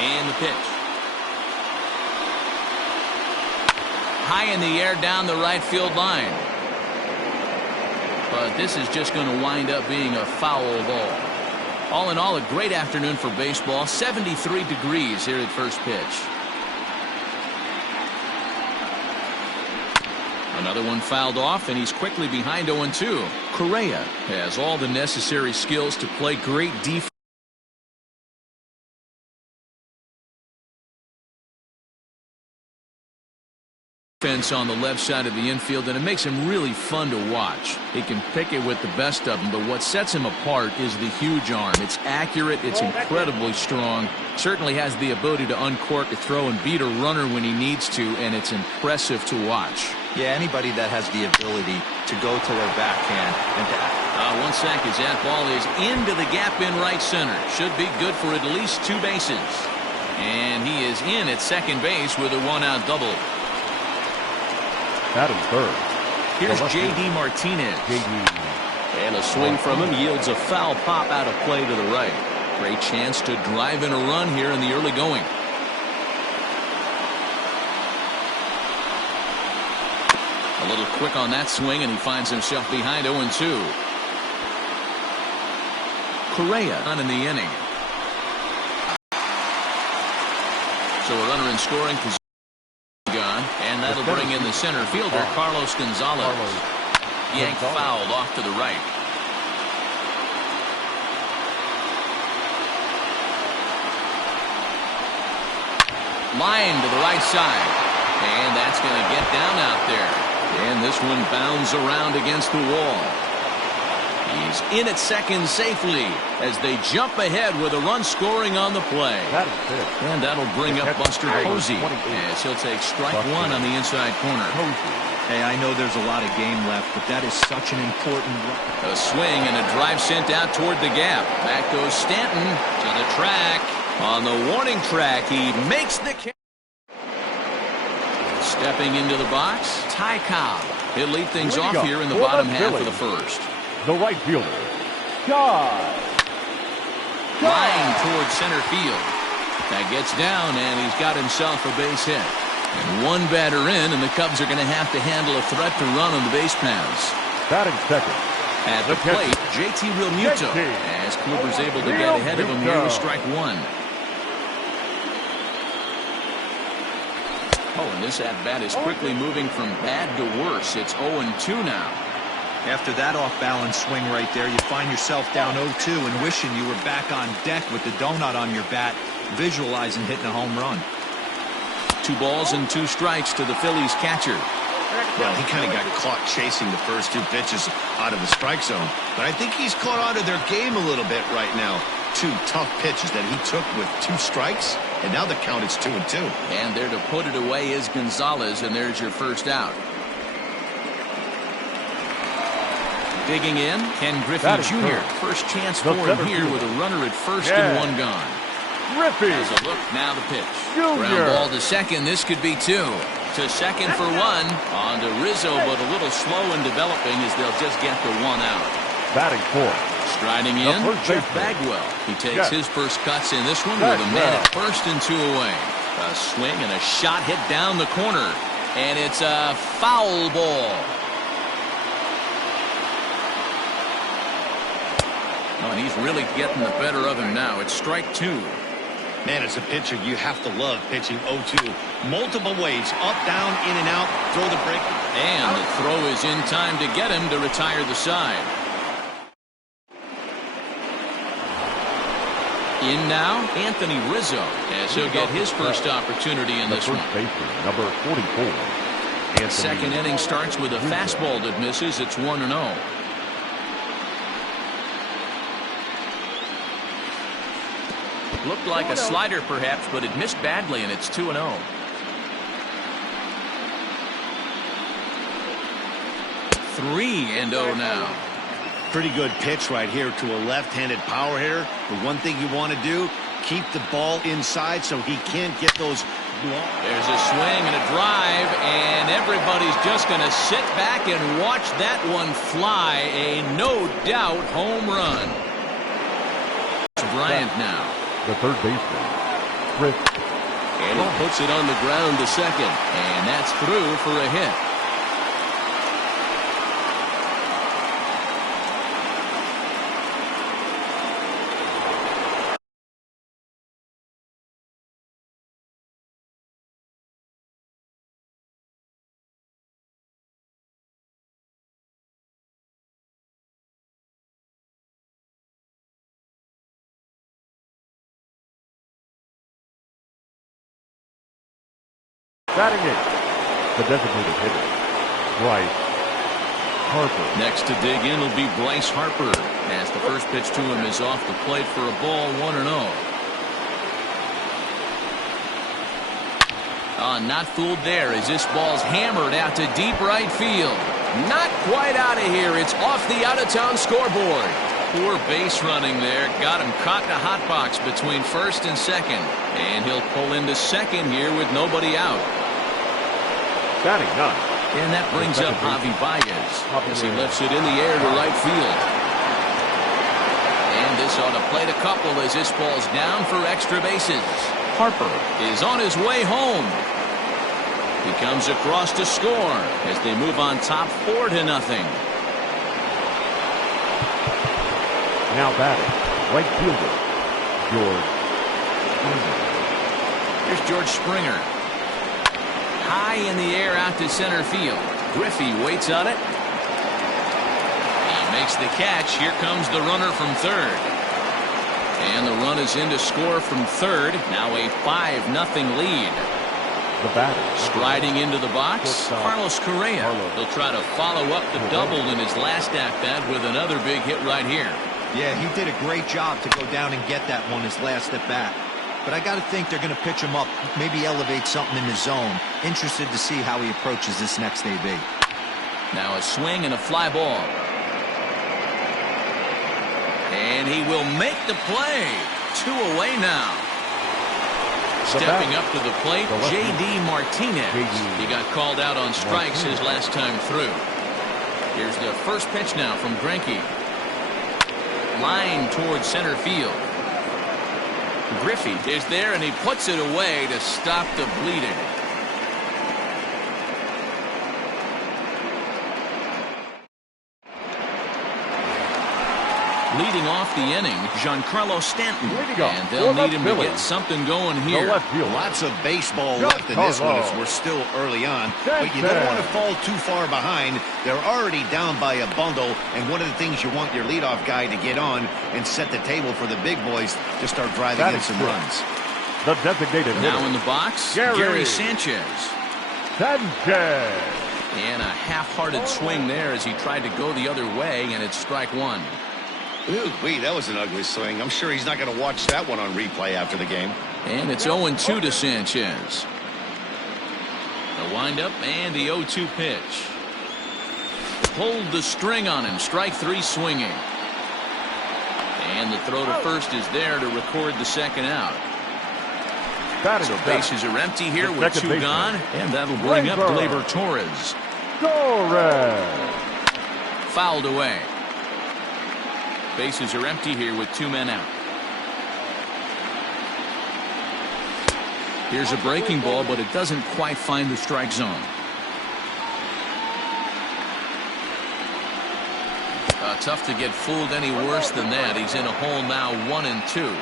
And the pitch. High in the air down the right field line. But this is just going to wind up being a foul ball. All in all, a great afternoon for baseball. 73 degrees here at first pitch. Another one fouled off, and he's quickly behind 0-2. Correa has all the necessary skills to play great defense. On the left side of the infield, and it makes him really fun to watch. He can pick it with the best of them, but what sets him apart is the huge arm. It's accurate, it's incredibly strong, certainly has the ability to uncork a throw and beat a runner when he needs to, and it's impressive to watch. Yeah, anybody that has the ability to go to their backhand and to... One sack as that ball is into the gap in right center. Should be good for at least 2 bases. And he is in at second base with a 1-out double. Batting third. Here's J.D. Martinez. And a swing from him yields a foul pop out of play to the right. Great chance to drive in a run here in the early going. A little quick on that swing, and he finds himself behind 0-2. Correa on in the inning. So a runner in scoring position. And that'll bring in the center fielder, Carlos Gonzalez. Yanked fouled off to the right. Line to the right side. And that's going to get down out there. And this one bounds around against the wall. He's in at second safely as they jump ahead with a run scoring on the play. And that'll bring up Buster Posey as he'll take strike one on the inside corner. Hey, I know there's a lot of game left, but that is such an important run. A swing and a drive sent out toward the gap. Back goes Stanton to the track. On the warning track, he makes the catch. Stepping into the box, Ty Cobb. He'll lead things off here in the bottom half of the first. The right fielder, God. Line towards center field. That gets down, and he's got himself a base hit. And one batter in, and the Cubs are going to have to handle a threat to run on the base paths. Batting second. At the plate, JT Realmuto, as Kluber's able to get ahead of him here with strike one. Oh, and this at-bat is quickly moving from bad to worse. It's 0-2 now. After that off-balance swing right there, you find yourself down 0-2 and wishing you were back on deck with the donut on your bat, visualizing hitting a home run. 2 balls and 2 strikes to the Phillies catcher. Well, he kind of got caught chasing the first 2 pitches out of the strike zone. But I think he's caught on to their game a little bit right now. 2 tough pitches that he took with 2 strikes, and now the count is 2-2. And there to put it away is Gonzalez, and there's your first out. Digging in, Ken Griffey Jr. First chance for him here with a runner at first and 1 gone. Griffey. As a look, now the pitch. Ground ball to second. This could be 2. To second for 1. On to Rizzo, but a little slow in developing as they'll just get the 1 out. Batting fourth. Striding in, Jeff Bagwell. He takes his first cuts in this one with a man at first and 2 away. A swing and a shot hit down the corner. And it's a foul ball. Oh, and he's really getting the better of him now. It's strike 2. Man, as a pitcher, you have to love pitching 0-2. Multiple ways, up, down, in and out, throw the break. And the throw is in time to get him to retire the side. In now, Anthony Rizzo, as he'll get his first opportunity in this one. Number 44. Second inning starts with a fastball that misses. It's 1-0. Looked like a slider perhaps, but it missed badly, and it's 2-0. Three and 0 now. Pretty good pitch right here to a left-handed power hitter. The one thing you want to do, keep the ball inside so he can't get those. There's a swing and a drive, and everybody's just going to sit back and watch that one fly. A no-doubt home run. Bryant now. The third baseman. Griffey. And he puts it on the ground to second. And that's through for a hit. Batting it, the designated hitter, Bryce Harper. Next to dig in will be Bryce Harper, as the first pitch to him is off the plate for a ball, 1-0. Not fooled there as this ball's hammered out to deep right field. Not quite out of here. It's off the out-of-town scoreboard. Poor base running there. Got him caught in a hot box between first and second. And he'll pull into second here with nobody out. Batting none. And that brings up Javi Baez as he lifts it in the air to right field. And this ought to plate a couple as this ball's down for extra bases. Harper is on his way home. He comes across to score as they move on top 4-0. Now batting, right fielder, George Springer. Here's George Springer. High in the air out to center field. Griffey waits on it. He makes the catch. Here comes the runner from third. And the run is in to score from third. Now a 5-0 lead. The batter. Striding into the box, Carlos Correa. He'll try to follow up the double in his last at-bat with another big hit right here. Yeah, he did a great job to go down and get that one his last at bat. But I got to think they're going to pitch him up, maybe elevate something in the zone. Interested to see how he approaches this next AB. Now a swing and a fly ball. And he will make the play. 2 away now. Stepping up to the plate, J.D. Martinez. He got called out on strikes his last time through. Here's the first pitch now from Greinke. Line towards center field. Griffey is there and he puts it away to stop the bleeding. Leading off the inning, Giancarlo Stanton. And they'll need him to get something going here. Lots of baseball left in this one as we're still early on. But you don't want to fall too far behind. They're already down by a bundle. And one of the things you want your leadoff guy to get on and set the table for the big boys to start driving in some runs. The designated hitter. Now in the box, Gary Sanchez. Sanchez. And a half-hearted swing there as he tried to go the other way, and it's strike one. Ooh, that was an ugly swing. I'm sure he's not going to watch that one on replay after the game. And it's 0-2 to Sanchez. The windup and the 0-2 pitch. Pulled the string on him. Strike three swinging. And the throw to first is there to record the second out. So bases are empty here with 2 gone. And that'll bring up Gleyber Torres. Fouled away. Bases are empty here with 2 men out. Here's a breaking ball, but it doesn't quite find the strike zone. Tough to get fooled any worse than that. He's in a hole now, 1-2.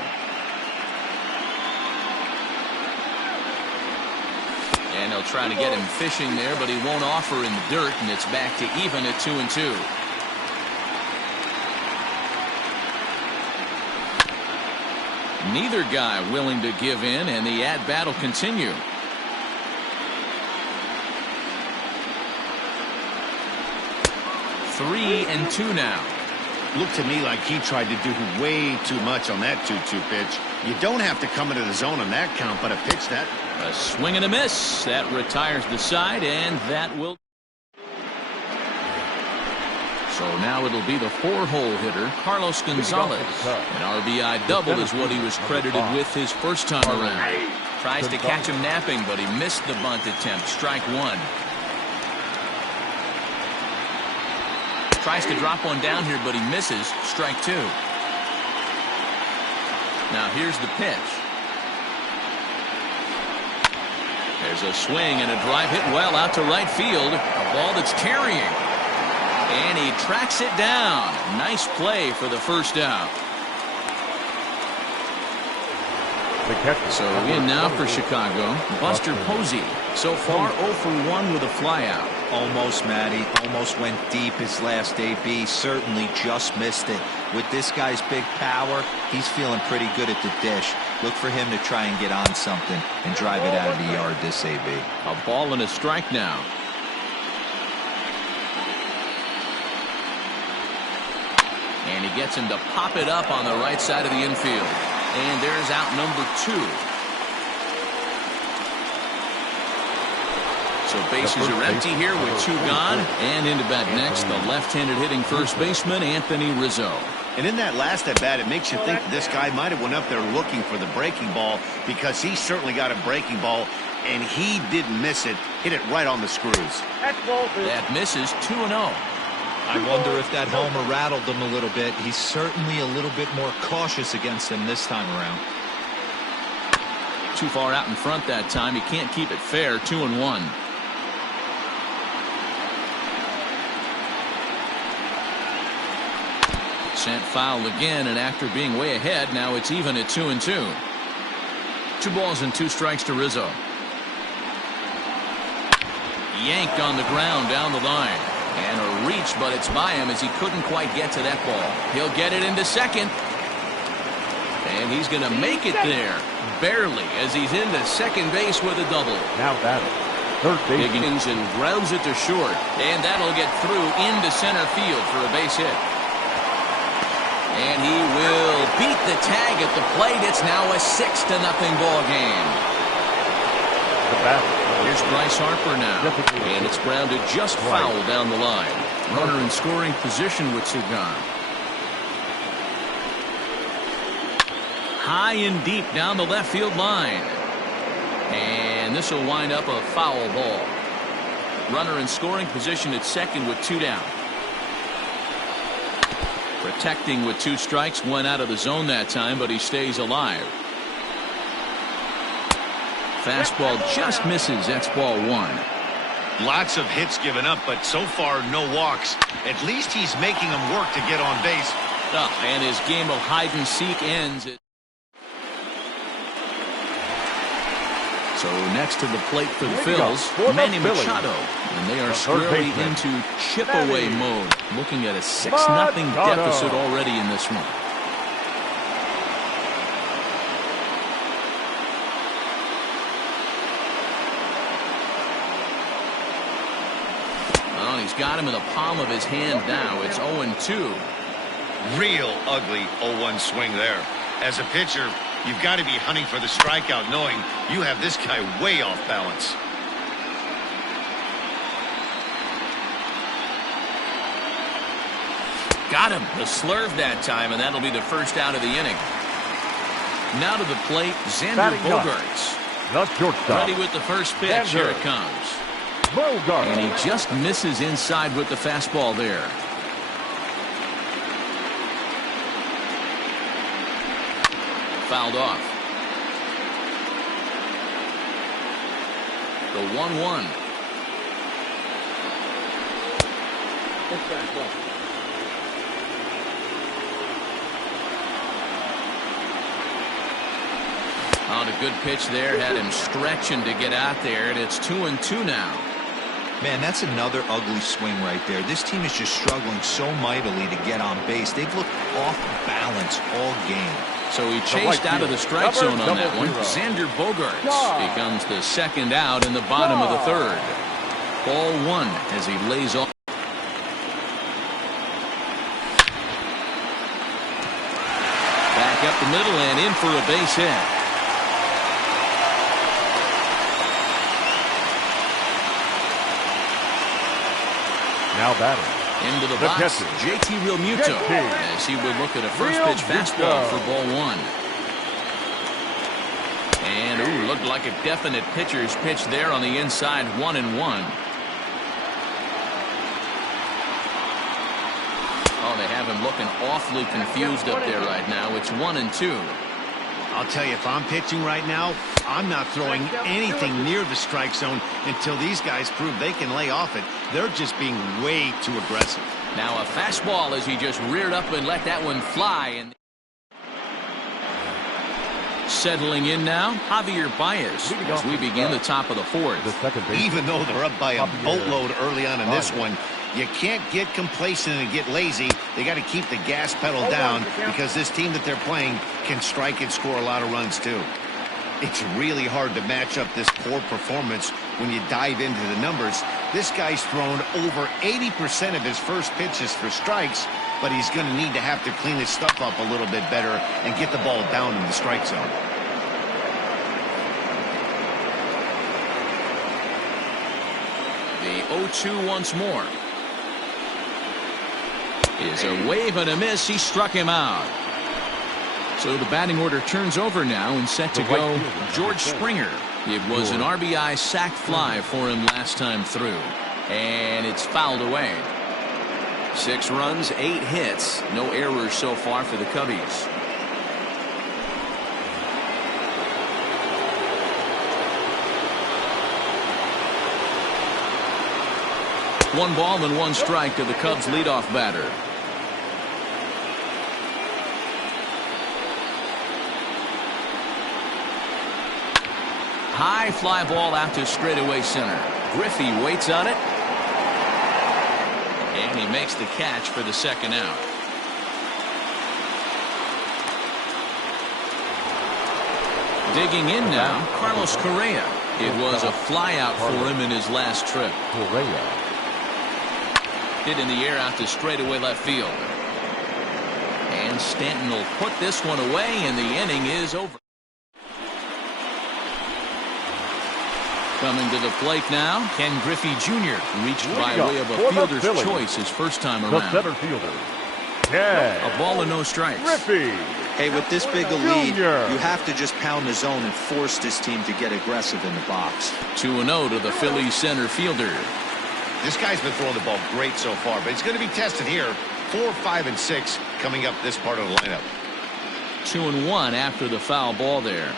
And they'll try to get him fishing there, but he won't offer in the dirt, and it's back to even at 2-2. Neither guy willing to give in, and the at-bat will continue. Three and two now. Looked to me like he tried to do way too much on that 2-2 pitch. You don't have to come into the zone on that count, but a pitch that. A swing and a miss. That retires the side, and that will. So now it'll be the 4-hole hitter, Carlos Gonzalez. An RBI double is what he was credited with his first time around. Tries to catch him napping, but he missed the bunt attempt. Strike one. Tries to drop one down here, but he misses. Strike two. Now here's the pitch. There's a swing and a drive hit well out to right field. A ball that's carrying. And he tracks it down. Nice play for the first out. So in now for Chicago, Buster Posey. So far 0 for 1 with a flyout. Almost, Matty. Almost went deep his last AB. Certainly just missed it. With this guy's big power, he's feeling pretty good at the dish. Look for him to try and get on something and drive it out of the yard this AB. A ball and a strike now. And he gets him to pop it up on the right side of the infield. And there's out number 2. So bases are empty here with 2 gone. And into bat next, the left-handed hitting first baseman, Anthony Rizzo. And in that last at bat, it makes you think this guy might have went up there looking for the breaking ball, because he certainly got a breaking ball, and he didn't miss it. Hit it right on the screws. That misses 2-0. I wonder if that homer rattled him a little bit. He's certainly a little bit more cautious against him this time around. Too far out in front that time. He can't keep it fair. 2-1. Sent foul again, and after being way ahead, now it's even at 2-2. 2 balls and 2 strikes to Rizzo. Yanked on the ground down the line. And a reach, but it's by him as he couldn't quite get to that ball. He'll get it into second. And he's going to make it there. Barely, as he's into second base with a double. Now batting, third base. Higgins and grounds it to short. And that'll get through into center field for a base hit. And he will beat the tag at the plate. It's now a 6-0 ball game. The batter. Here's Bryce Harper now. And it's grounded just foul down the line. Runner in scoring position with 2 gone. High and deep down the left field line. And this will wind up a foul ball. Runner in scoring position at second with 2 down. Protecting with 2 strikes. Went out of the zone that time, but he stays alive. Fastball just misses. That's ball 1. Lots of hits given up, but so far no walks. At least he's making them work to get on base. And his game of hide and seek ends. So next to the plate for the Phils, Manny Machado. And they are squarely into chip away mode. Looking at a 6-0 deficit already in this one. He's got him in the palm of his hand now. It's 0-2. Real ugly 0-1 swing there. As a pitcher, you've got to be hunting for the strikeout, knowing you have this guy way off balance. Got him. The slurve that time, and that'll be the first out of the inning. Now to the plate, Xander Bogaerts. The shortstop. Ready with the first pitch. Here it comes. Bogart. And he just misses inside with the fastball there. Fouled off. The 1-1. On a good pitch there. Had him stretching to get out there. And it's 2-2 now. Man, that's another ugly swing right there. This team is just struggling so mightily to get on base. They've looked off balance all game. So he chased out of the strike zone on that one. Xander Bogaerts becomes the second out in the bottom of the third. Ball 1 as he lays off. Back up the middle and in for a base hit. Now batting. Into the box, JT Realmuto, as he would look at a first pitch fastball for ball 1. And looked like a definite pitcher's pitch there on the inside, 1-1. Oh, they have him looking awfully confused up there right now. It's 1-2. I'll tell you, if I'm pitching right now, I'm not throwing anything near the strike zone until these guys prove they can lay off it. They're just being way too aggressive. Now a fastball as he just reared up and let that one fly. And settling in now, Javier Baez as we begin the top of the fourth. Even though they're up by a boatload early on in this one, you can't get complacent and get lazy. They got to keep the gas pedal down because this team that they're playing can strike and score a lot of runs too. It's really hard to match up this poor performance when you dive into the numbers. This guy's thrown over 80% of his first pitches for strikes, but he's going to need to have to clean his stuff up a little bit better and get the ball down in the strike zone. The 0-2 once more. Is a wave and a miss. He struck him out. So the batting order turns over now and set to go George Springer. It was an RBI sac fly for him last time through. And it's fouled away. 6 runs, 8 hits. No errors so far for the Cubbies. One ball and 1 strike to the Cubs leadoff batter. High fly ball out to straightaway center. Griffey waits on it. And he makes the catch for the second out. Digging in now, Carlos Correa. It was a fly out for him in his last trip. Hit in the air out to straightaway left field. And Stanton will put this one away, and the inning is over. Coming to the plate now, Ken Griffey Jr. reached by way of a fielder's choice his first time around. The center fielder, Ken A ball and no strikes. Griffey. Hey, with this big a lead, you have to just pound the zone and force this team to get aggressive in the box. 2-0 to the Phillies center fielder. This guy's been throwing the ball great so far, but he's going to be tested here. 4, 5, and 6 coming up this part of the lineup. 2-1 after the foul ball there.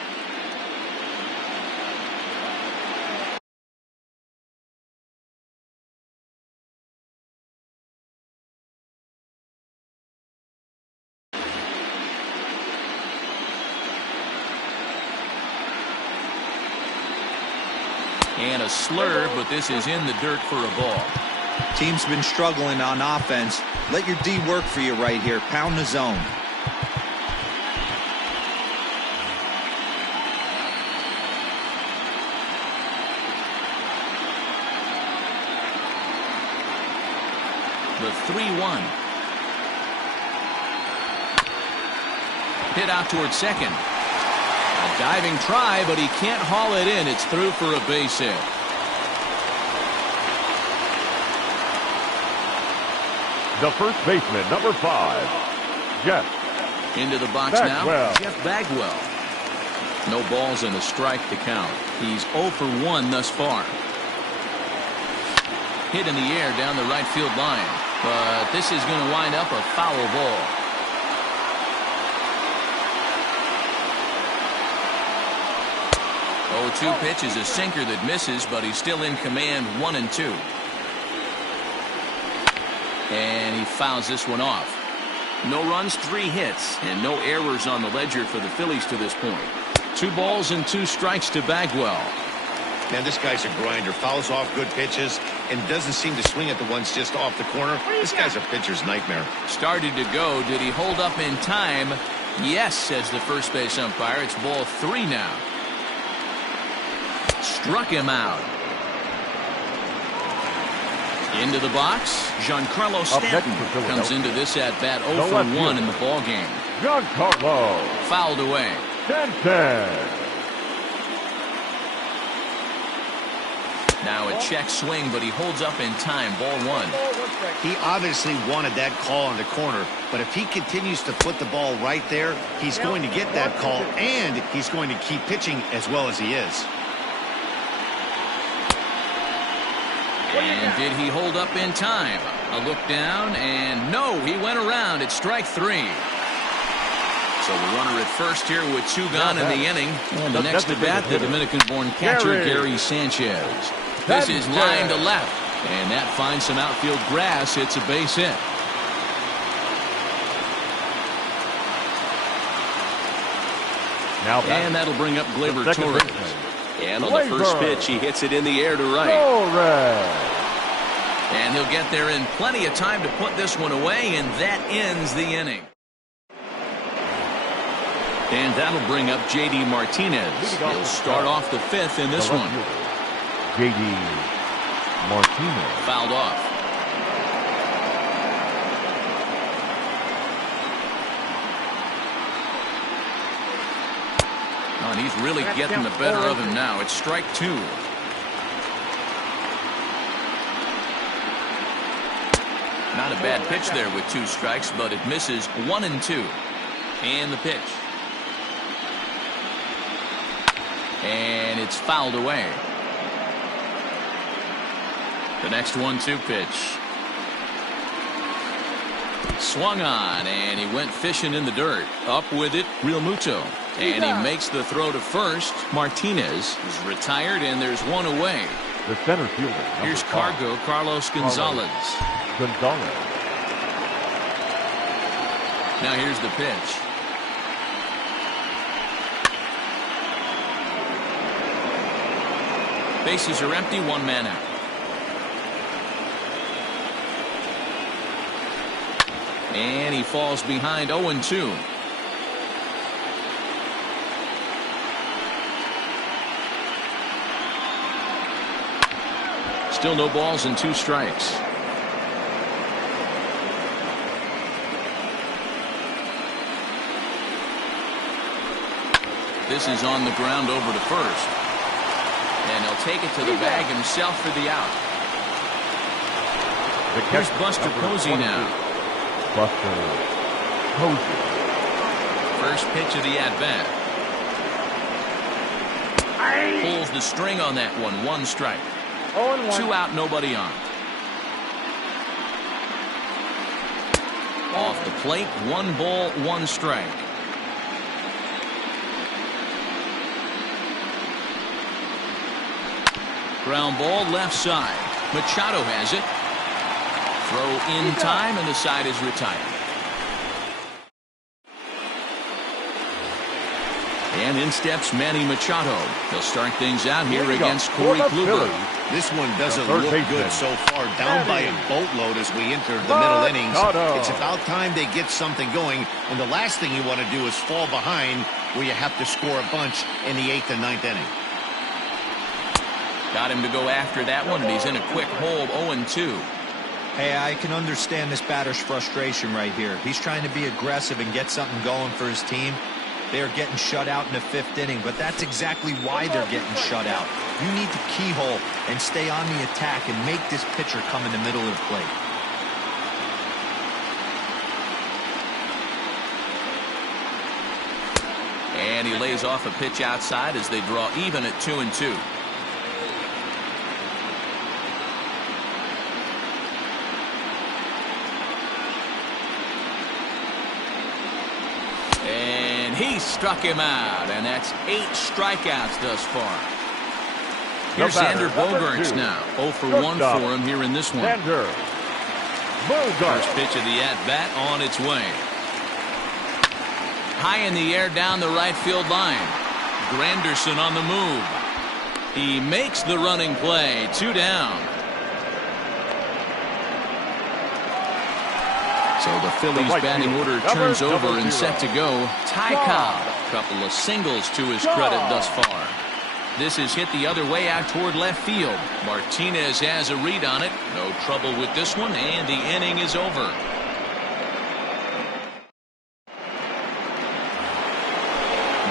And a slurve, but this is in the dirt for a ball. Team's been struggling on offense. Let your D work for you right here. Pound the zone. The 3-1. Hit out towards second. A diving try, but he can't haul it in. It's through for a base hit. The first baseman, number 5, Jeff. Into the box Bagwell. now, Jeff Bagwell. No balls and a strike to count. He's 0 for 1 thus far. Hit in the air down the right field line. But this is going to wind up a foul ball. Oh, 2 pitch is a sinker that misses, but he's still in command. 1-2. And he fouls this one off. No runs, 3 hits, and no errors on the ledger for the Phillies to this point. 2 balls and 2 strikes to Bagwell. Man, this guy's a grinder. Fouls off good pitches and doesn't seem to swing at the ones just off the corner. This guy's a pitcher's nightmare. Started to go. Did he hold up in time? Yes, says the first base umpire. It's ball 3 now. Struck him out. Into the box, Giancarlo Stanton comes into this at-bat 0 for 1 in the ballgame. Giancarlo Fouled away. Stanton. Now a check swing, but he holds up in time. Ball 1. He obviously wanted that call in the corner, but if he continues to put the ball right there, he's going to get that call, and he's going to keep pitching as well as he is. And did he hold up in time? A look down, and no, he went around. It's strike 3. So the runner at first here with 2 gone in the inning. And the next at bat, the Dominican-born catcher, Gary Sanchez. This is line to left. And that finds some outfield grass. It's a base hit. And that'll bring up Gleyber Torres. And on the first pitch, he hits it in the air to right. And he'll get there in plenty of time to put this one away, and that ends the inning. And that'll bring up J.D. Martinez. He'll start off the 5th in this one. J.D. Martinez. Fouled off. Oh, and he's really getting the better of him now. It's strike 2. Not a bad pitch there with 2 strikes, but it misses 1 and 2. And the pitch. And it's fouled away. The next 1-2 pitch. Swung on, and he went fishing in the dirt. Up with it, Real Muto. And he makes the throw to first. Martinez is retired, and there's 1 away. The center fielder. Here's Cargo, Carlos Gonzalez. Now here's the pitch. Bases are empty, 1 man out. And he falls behind 0-2. Still no balls and 2 strikes. This is on the ground over to first. And he'll take it to the bag himself for the out. Here's Buster Posey now. Buster Posey. First pitch of the at-bat. Pulls the string on that one. 1 strike. 2 out, nobody on. Off the plate, 1 ball, 1 strike. Ground ball left side. Machado has it. Throw in time, and the side is retired. And in steps Manny Machado. He'll start things out here against Corey Kluber. This one doesn't look good so far. Down by a boatload as we enter the middle innings. It's about time they get something going. And the last thing you want to do is fall behind where you have to score a bunch in the 8th and 9th inning. Got him to go after that one, and he's in a quick hold, 0-2. Hey, I can understand this batter's frustration right here. He's trying to be aggressive and get something going for his team. They're getting shut out in the 5th inning, but that's exactly why they're getting shut out. You need to keyhole and stay on the attack and make this pitcher come in the middle of the plate. And he lays off a pitch outside as they draw even at 2-2. And he struck him out, and that's 8 strikeouts thus far. Here's Xander Bogaerts now. 0 for 1 for him here in this one. First pitch of the at-bat on its way. High in the air down the right field line. Granderson on the move. He makes the running play. 2 down. So the Phillies batting order turns over and set to go. Ty Cobb, a couple of singles to his credit thus far. This is hit the other way out toward left field. Martinez has a read on it. No trouble with this one, and the inning is over.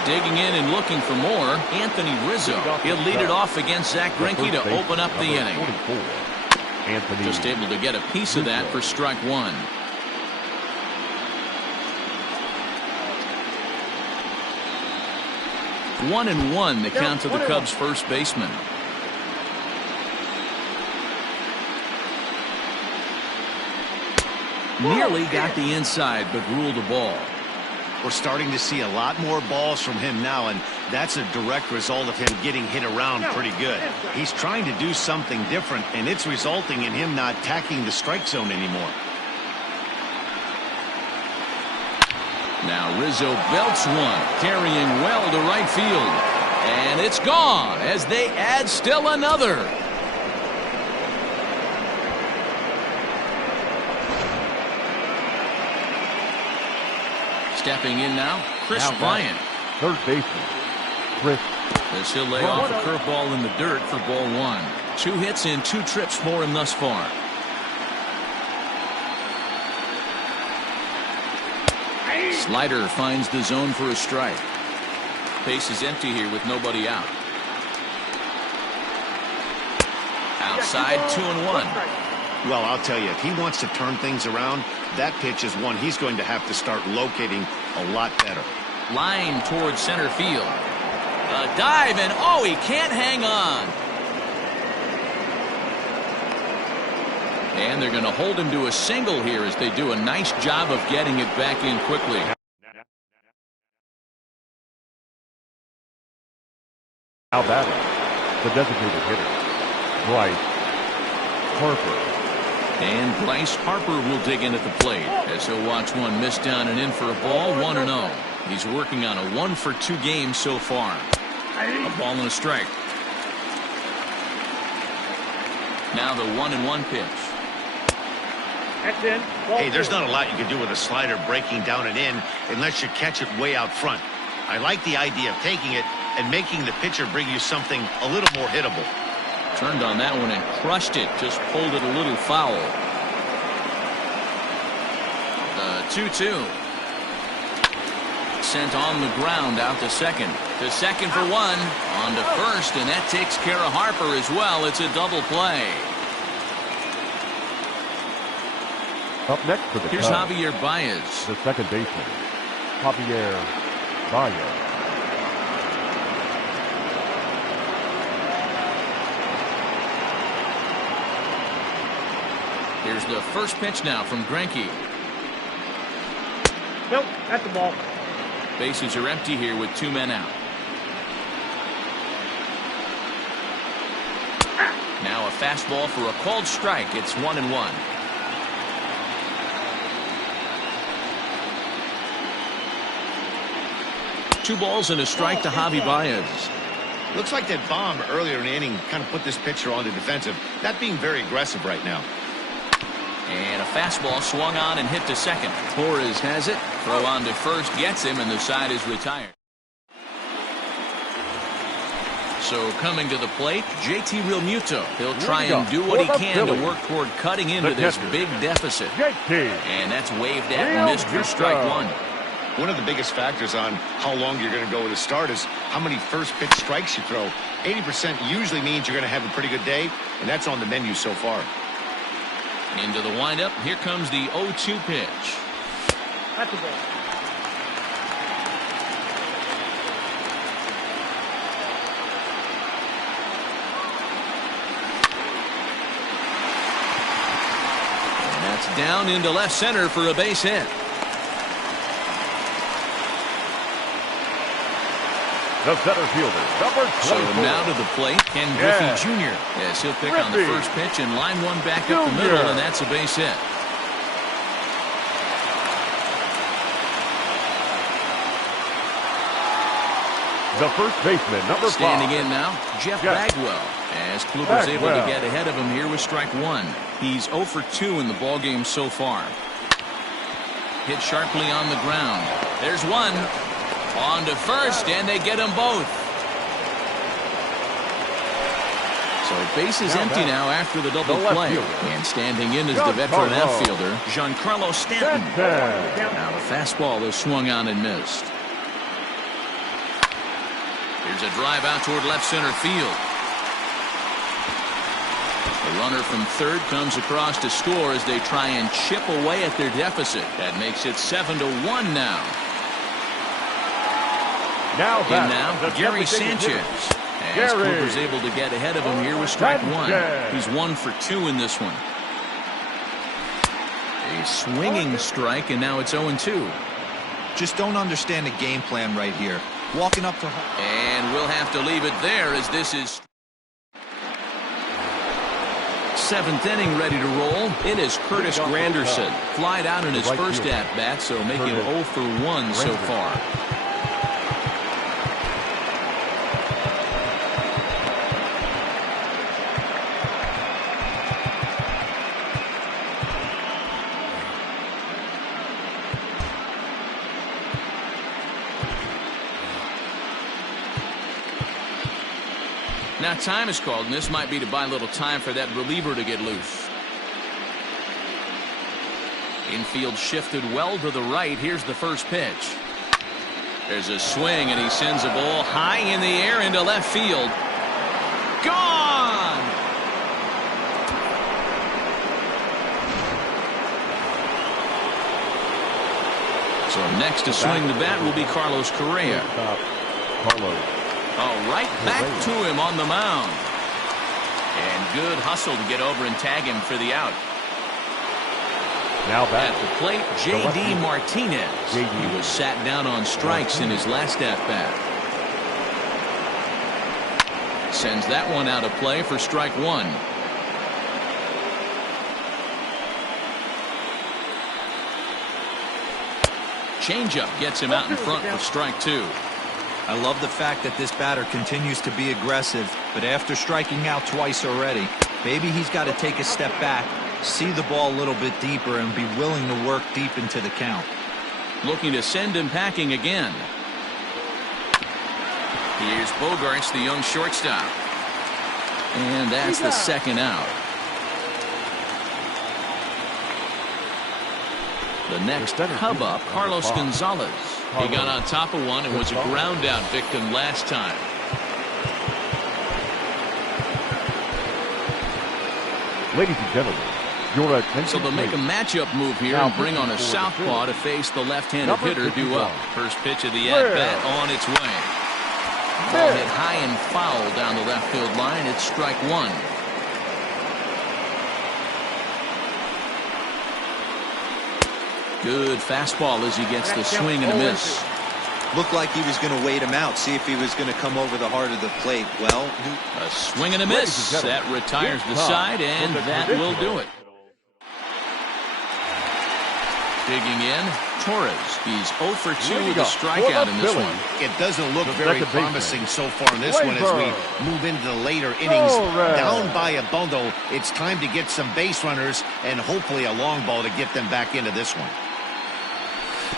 Digging in and looking for more, Anthony Rizzo. He'll lead it off against Zach Greinke to open up the inning. Just able to get a piece of that for strike 1. One and 1 the count to the Cubs first baseman. Nearly got the inside, but ruled a ball. We're starting to see a lot more balls from him now, and that's a direct result of him getting hit around pretty good. He's trying to do something different, and it's resulting in him not attacking the strike zone anymore. Now Rizzo belts one, carrying well to right field. And it's gone as they add still another. Stepping in now, Chris Bryant. Third baseman, Chris. As he'll lay off a curveball in the dirt for ball one. 2 hits and 2 trips for him thus far. Slider finds the zone for a strike. Base is empty here with nobody out. Outside, 2-1. Well, I'll tell you, if he wants to turn things around, that pitch is one he's going to have to start locating a lot better. Line towards center field. A dive, and oh, he can't hang on. And they're going to hold him to a single here as they do a nice job of getting it back in quickly. Now batting, the designated hitter, Bryce Harper. And Bryce Harper will dig in at the plate as he'll watch one miss down and in for a ball, 1-0. He's working on a 1-for-2 game so far. A ball and a strike. Now the 1-1 pitch. That's in. Hey, there's not a lot you can do with a slider breaking down and in unless you catch it way out front. I like the idea of taking it and making the pitcher bring you something a little more hittable. Turned on that one and crushed it. Just pulled it a little foul. The 2-2. Sent on the ground out to second. To second for one. On to first, and that takes care of Harper as well. It's a double play. Up next for the Here's Cubs, Javier Baez. the second baseman, Javier Baez. Here's the first pitch now from Greinke. Nope, that's the ball. Bases are empty here with 2 men out. Now a fastball for a called strike. It's 1-1. Two balls and a strike to Javi Baez. Looks like that bomb earlier in the inning kind of put this pitcher on the defensive. Not being very aggressive right now. And a fastball swung on and hit to second. Torres has it. Throw on to first gets him, and the side is retired. So coming to the plate, JT Realmuto. He'll try and do what he can to work toward cutting into this big deficit. And that's waved at and missed for strike one. One of the biggest factors on how long you're going to go with a start is how many first pitch strikes you throw. 80% usually means you're going to have a pretty good day, and that's on the menu so far. Into the windup. Here comes the 0-2 pitch. That's the ball. And that's down into left center for a base hit. The center fielder, number 24. So now to the plate, Ken Griffey Jr. Yes, he'll pick on the first pitch and line one back up the middle, and that's a base hit. The first baseman, number 5. Standing in now, Jeff Bagwell. As Kluber's able to get ahead of him here with strike one. He's 0 for 2 in the ballgame so far. Hit sharply on the ground. There's one. On to first, and they get them both. So base is empty now after the double play. And standing in is the veteran outfielder, Giancarlo Stanton. Now the fastball is swung on and missed. Here's a drive out toward left center field. The runner from third comes across to score as they try and chip away at their deficit. That makes it 7-1 now. Now Gary Sanchez. As Cooper's able to get ahead of him here with strike one. He's 1 for 2 in this one. A swinging strike, and now it's 0-2. just don't understand the game plan right here. Walking up for home. And we'll have to leave it there as this is 7th inning ready to roll. It is Curtis Granderson. Flied out in his first at-bat, so make him 0 for 1 so far. Now time is called, and this might be to buy a little time for that reliever to get loose. Infield shifted well to the right. Here's the first pitch. There's a swing, and he sends a ball high in the air into left field. Gone! So next to swing the bat will be Carlos Correa. Carlos. Oh, right back to him on the mound. And good hustle to get over and tag him for the out. Now back at the plate, J.D. Martinez. He was sat down on strikes in his last at-bat. Sends that one out of play for strike one. Changeup gets him out in front for strike two. I love the fact that this batter continues to be aggressive, but after striking out twice already, maybe he's got to take a step back, see the ball a little bit deeper, and be willing to work deep into the count. Looking to send him packing again. Here's Bogarts, the young shortstop. And that's the second out. The next Cub up, Carlos Gonzalez. He got on top of one and was a ground out victim last time. Ladies and gentlemen, your attention. So they'll make a matchup move here and bring on a southpaw to face the left-handed hitter due up. First pitch of the at-bat on its way. Ball hit high and foul down the left field line. It's strike one. Good fastball as he gets the swing and a miss. Looked like he was going to wait him out, see if he was going to come over the heart of the plate. Well, a swing and a miss. That retires the side, and that will do it. Digging in, Torres. He's 0 for 2 with a strikeout in this one. It doesn't look very promising so far in this one as we move into the later innings. Down by a bundle, it's time to get some base runners and hopefully a long ball to get them back into this one.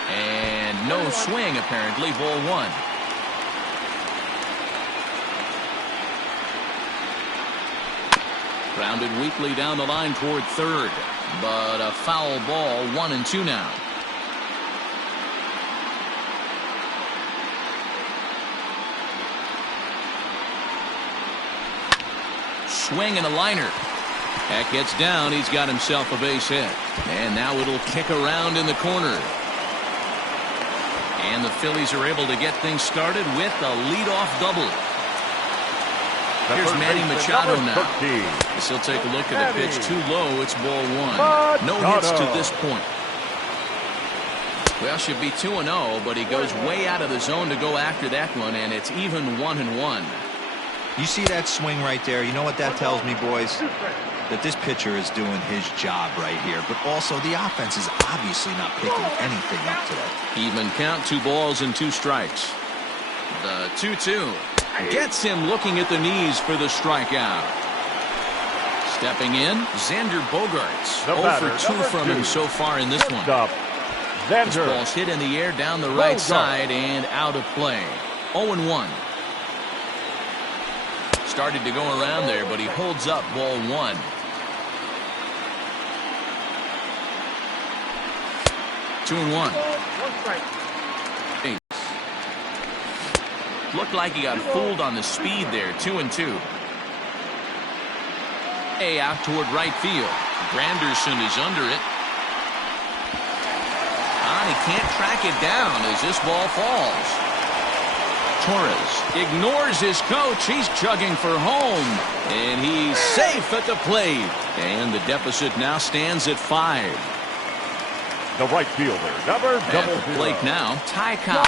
And no swing, apparently. Ball one. Grounded weakly down the line toward third. But a foul ball, 1-2 now. Swing and a liner. That gets down. He's got himself a base hit. And now it'll kick around in the corner. And the Phillies are able to get things started with a leadoff double. Here's Manny Machado now. As he'll take a look at the pitch. Too low. It's ball one. No hits to this point. Well, should be 2-0, but he goes way out of the zone to go after that one, and it's even 1-1. You see that swing right there? You know what that tells me, boys? That this pitcher is doing his job right here, but also the offense is obviously not picking anything up today. Even count, 2 balls and 2 strikes. The 2-2 gets him looking at the knees for the strikeout. Stepping in, Xander Bogarts. 0 for 2 from him so far in this one. This ball's hit in the air down the right side and out of play. 0-1. Started to go around there, but he holds up ball one. Two and one. Looked like he got fooled on the speed there. 2-2. Hey, out toward right field. Granderson is under it. He can't track it down as this ball falls. Torres ignores his coach. He's chugging for home. And he's safe at the plate. And the deficit now stands at 5. The right fielder, number At the 00. plate now, Ty Cobb.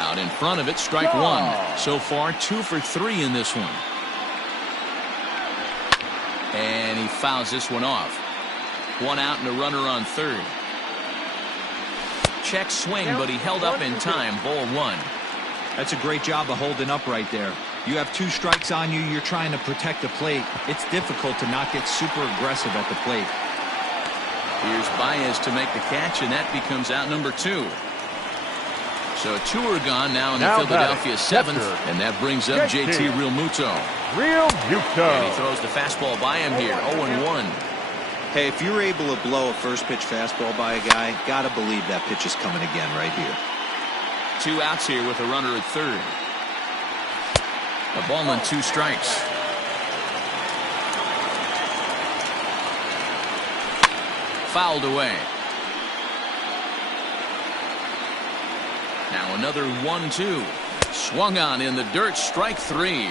Out in front of it, strike one. So far, 2 for 3 in this one. And he fouls this one off. 1 out and a runner on third. Check swing, but he held up in time. Ball 1. That's a great job of holding up right there. You have 2 strikes on you. You're trying to protect the plate. It's difficult to not get super aggressive at the plate. Here's Baez to make the catch, and that becomes out number 2. So 2 are gone now in the Philadelphia 7th, and that brings up JT Realmuto. And he throws the fastball by him here, 0-1. Hey, if you're able to blow a first pitch fastball by a guy, gotta believe that pitch is coming again right here. 2 outs here with a runner at third. A ball and 2 strikes. Fouled away. Now another 1-2. Swung on in the dirt, strike 3.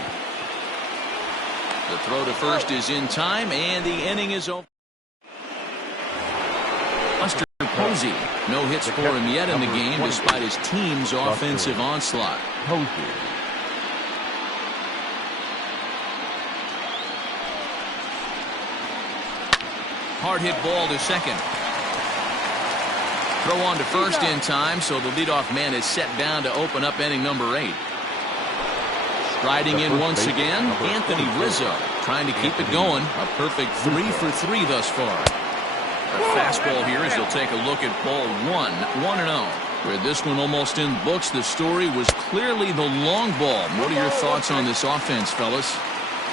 The throw to first is in time, and the inning is over. Buster Posey, no hits for him yet in the game despite his team's offensive onslaught. Hard hit ball to second. Throw on to first in time, so the leadoff man is set down to open up inning number 8. Striding in once again, Anthony Rizzo, trying to keep it going. A perfect 3 for 3 thus far. A fastball here as he'll take a look at ball 1, 1-0. With this one almost in books, the story was clearly the long ball. What are your thoughts on this offense, fellas?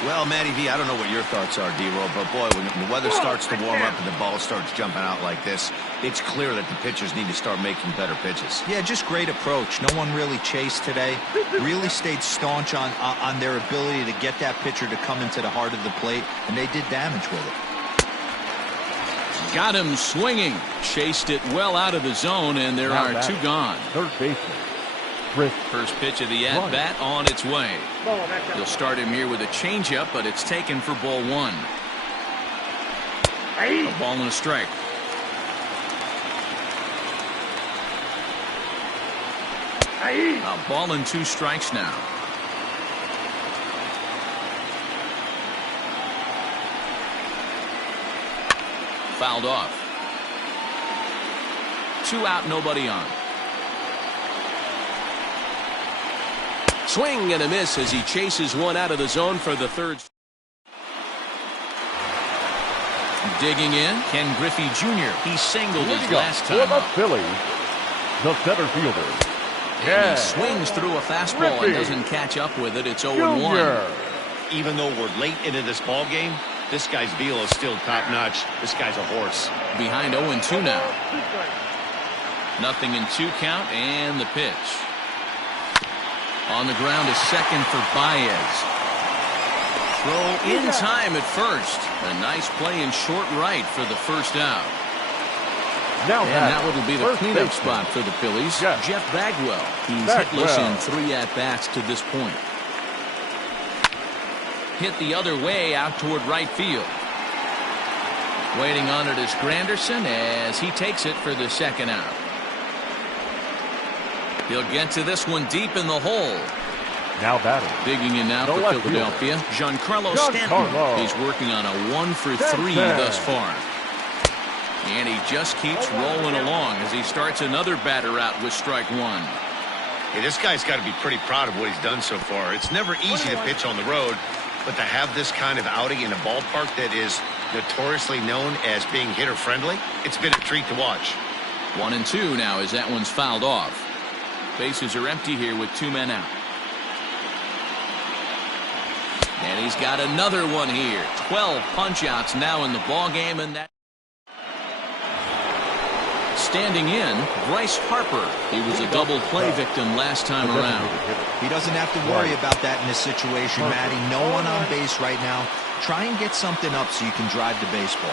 Well, Matty V, I don't know what your thoughts are, D-Roll, but boy, when the weather starts to warm up and the ball starts jumping out like this, it's clear that the pitchers need to start making better pitches. Yeah, just great approach. No one really chased today. Really stayed staunch on their ability to get that pitcher to come into the heart of the plate, and they did damage with it. Got him swinging. Chased it well out of the zone, and there are 2 gone. Third baseman. First pitch of the at-bat on its way. He'll start him here with a changeup, but it's taken for ball 1. A ball and a strike. A ball and 2 strikes now. Fouled off. 2 out, nobody on. Swing and a miss as he chases one out of the zone for the third. Digging in, Ken Griffey Jr. He singled his last time. For the Phillies, the center fielder. And he swings through a fastball and doesn't catch up with it. It's 0-1. Even though we're late into this ball game, this guy's velo is still top-notch. This guy's a horse. Behind 0-2 now. Nothing in 2 count, and the pitch. On the ground is second for Baez. Throw in time at first. A nice play in short right for the first out. Now and that will be the cleanup spot for the Phillies. Jeff Bagwell. He's hitless in 3 at-bats to this point. Hit the other way out toward right field. Waiting on it is Granderson as he takes it for the second out. He'll get to this one deep in the hole. Now batting. Digging in now for Philadelphia, Giancarlo Stanton. He's working on a 1 for 3 thus far. And he just keeps rolling along as he starts another batter out with strike 1. Hey, this guy's got to be pretty proud of what he's done so far. It's never easy to pitch on the road, but to have this kind of outing in a ballpark that is notoriously known as being hitter-friendly, it's been a treat to watch. 1-2 now as that one's fouled off. Bases are empty here with 2 men out. And he's got another one here. 12 punch-outs now in the ballgame, and that. Standing in, Bryce Harper. He was a double play victim last time around. He doesn't have to worry about that in this situation, Matty. No one on base right now. Try and get something up so you can drive the baseball.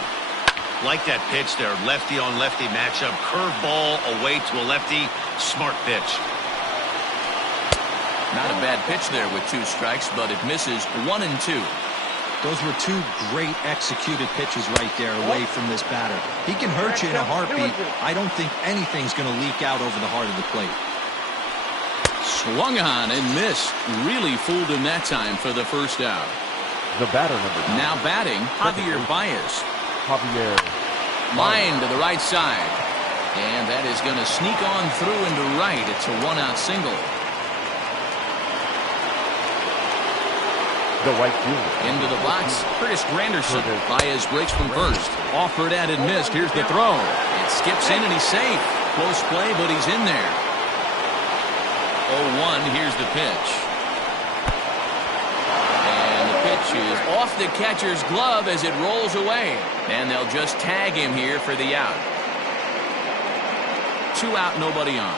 Like that pitch there, lefty on lefty matchup, curveball away to a lefty, smart pitch. Not a bad pitch there with 2 strikes, but it misses 1-2. Those were two great executed pitches right there away from this batter. He can hurt you in a heartbeat. I don't think anything's going to leak out over the heart of the plate. Swung on and missed. Really fooled him that time for the first out. The batter, number 9. Now batting, Javier Baez. Javier. Line to the right side. And that is going to sneak on through into right. It's a one-out single. The right fielder. Into the box, Curtis Granderson. Baez breaks from first. Offered at and missed. Here's the throw. It skips in and he's safe. Close play, but he's in there. 0-1, here's the pitch. And the pitch is off the catcher's glove as it rolls away. And they'll just tag him here for the out. 2 out, nobody on.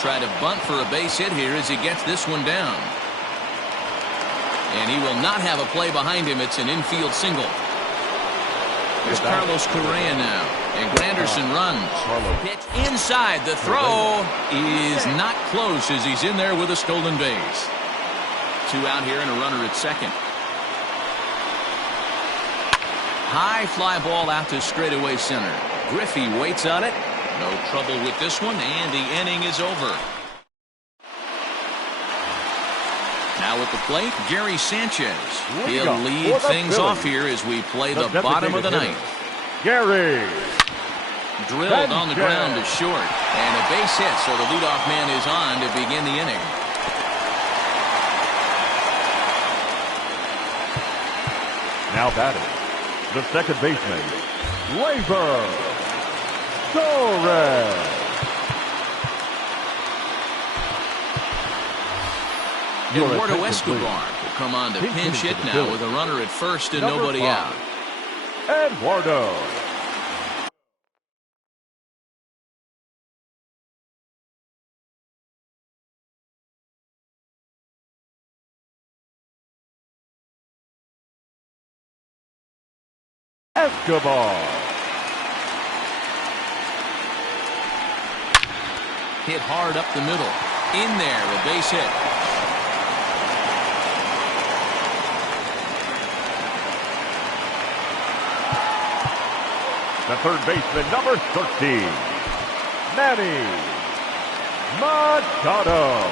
Try to bunt for a base hit here as he gets this one down. And he will not have a play behind him. It's an infield single. Here's Carlos Correa now. And Granderson runs. Pitch inside. The throw is not close as he's in there with a stolen base. 2 out here and a runner at second. High fly ball out to straightaway center. Griffey waits on it. No trouble with this one, and the inning is over. Now at the plate, Gary Sanchez. He'll lead things off here as we play the bottom of the ninth. Gary. Drilled on the ground to short. And a base hit, so the leadoff man is on to begin the inning. Now batting, the second baseman, Gleyber Torres. Eduardo Escobar will come on to pinch hit now with a runner at first and nobody out. Eduardo. Escobar. Hit hard up the middle. In there, a base hit. The third baseman, number 13, Manny Machado.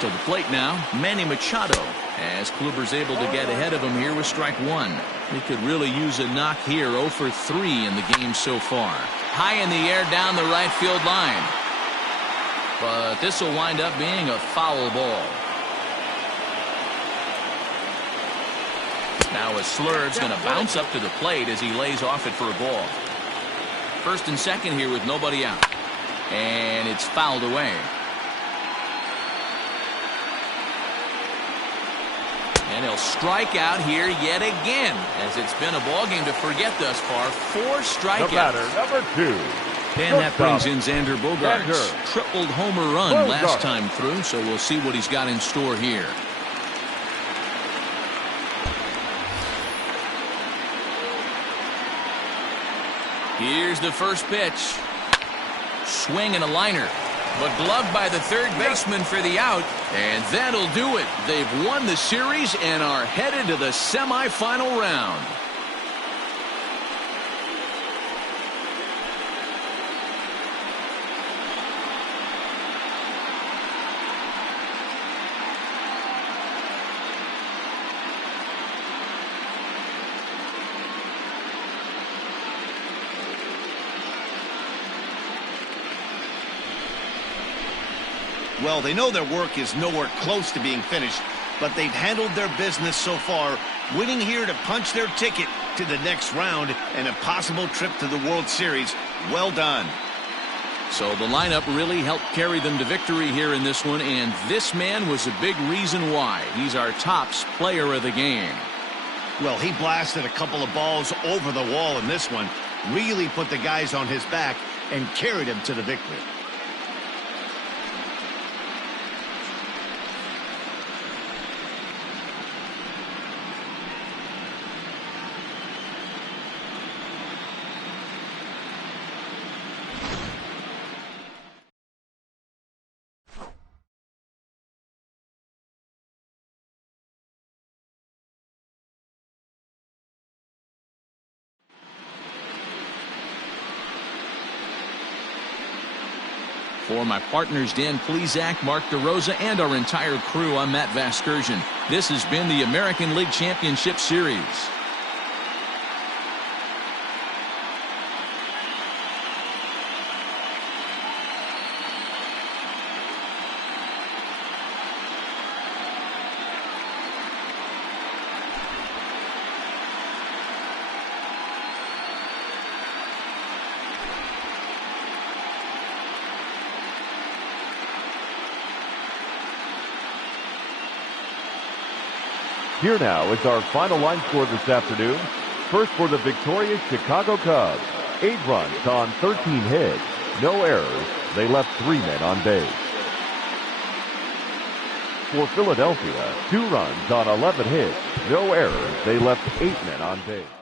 To the plate now, Manny Machado, as Kluber's able to get ahead of him here with strike 1. He could really use a knock here. 0 for 3 in the game so far. High in the air down the right field line. But this will wind up being a foul ball. Now a Slurve's going to bounce up to the plate as he lays off it for a ball. First and second here with nobody out. And it's fouled away. And he'll strike out here yet again, as it's been a ball game to forget thus far. 4 strikeouts. The batter, number 2. And that brings in Xander Bogaerts. Tripled homer run last time through, so we'll see what he's got in store here. Here's the first pitch. Swing and a liner. But gloved by the third baseman for the out. And that'll do it. They've won the series and are headed to the semifinal round. Well, they know their work is nowhere close to being finished, but they've handled their business so far, winning here to punch their ticket to the next round and a possible trip to the World Series. Well done. So the lineup really helped carry them to victory here in this one, and this man was a big reason why. He's our tops player of the game. Well, he blasted a couple of balls over the wall in this one, really put the guys on his back and carried him to the victory. For my partners Dan Plesac, Mark DeRosa, and our entire crew, I'm Matt Vasgersian. This has been the American League Championship Series. Here now is our final line score this afternoon. First for the victorious Chicago Cubs. 8 runs on 13 hits. No errors. They left 3 men on base. For Philadelphia, 2 runs on 11 hits. No errors. They left 8 men on base.